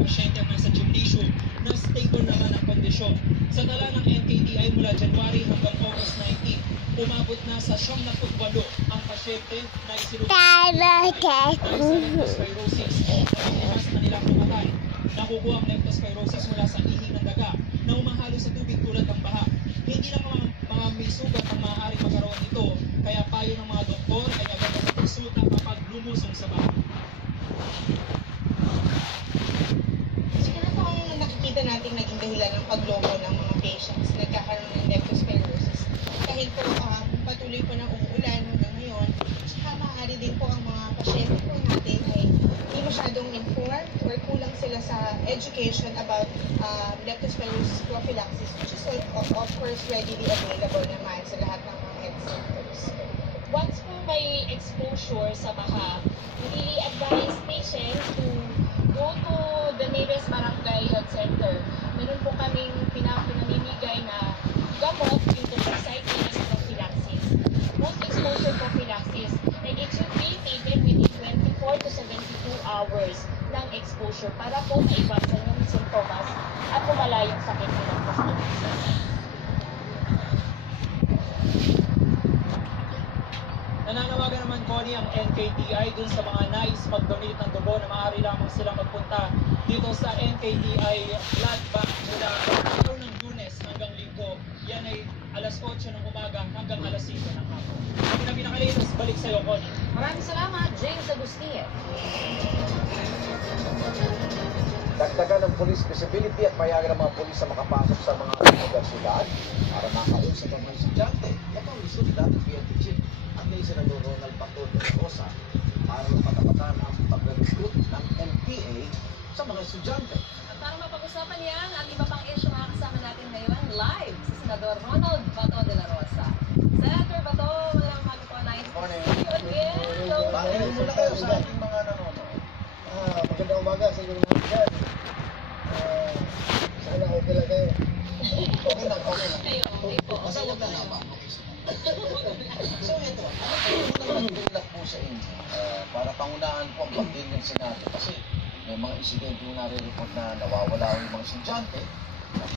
pasyente ang nasa gymnasium na stable naman ang kondisyon. Sa tala ng NKTI mula January hanggang August 19, umabot na sa 78 ang pasyente na isinusunod sa leptospirosis o pagkakahas na nilang buhay. Nakukuha ang leptospirosis mula sa ihi ng daga na umahalo sa tubig tulad ng baha. Hindi lang mga may sugat ang maaaring magkaroon nito, kaya payo ng mga doktor ay agad na konsulta kapag lumusong sa baha. So, ano po ang nakikita natin naging dahilan ng paglobo ng mga patients na nagkakaroon ng leptospirosis? Dahil po patuloy po ng umuulan hanggang ngayon, saka maaari din po ang mga pasyente po natin ay hindi masyadong informed or kulang sila sa education about leptospirosis prophylaxis, which is of course readily available naman sa lahat ng mga health centers. Once po may exposure sa baha, we advise patients to go to the nearest barangay health center. Meron po kaming pinamimigay na gamot yung doxycycline as prophylaxis. Post-exposure prophylaxis, and it should be taken within 24 to 72 hours ng exposure para po maiwasan yung sintomas at kumala yung sakit ng leptospirosis. Nananawagan naman, Connie, ang NKTI dun sa mga nais mag-donate ng dugo na maaari lamang silang magpunta dito sa NKTI Blood Bank mula araw ng Lunes hanggang Linggo. Yan ay alas 8 ng umaga hanggang alas 5 ng hapon. Kami na pinakalitas, balik sa iyo, Connie. Maraming salamat, James Agustin. Dagdagan ng police visibility at payagan ng mga polis na makapasok sa mga universidad para makausap ang mga estudyante. Ito ang lisod dati PNP Chief at ni Senador Ronald Bato de la Rosa para mapatapatan ang pag-recruit ng NPA sa mga estudyante. At para mapag-usapan yan at iba pang issue mga kasama natin ngayon, live si Senador Ronald Bato de la Rosa. Senator Bato, walang magpo na Good morning. See you again. Hello. Bakit muna kayo sa ating mga nanonood? Magandang umaga sa inyo naman dyan. Sana okay lang kayo. Okay lang, okay lang. Kayo, okay po. Basta huwag na naman. So ito, ano ang nag-build po sa inyo para pangunahan po ang pagdil ng Senado? Kasi may mga insidente yung nare-report na nawawala yung mga estudyante.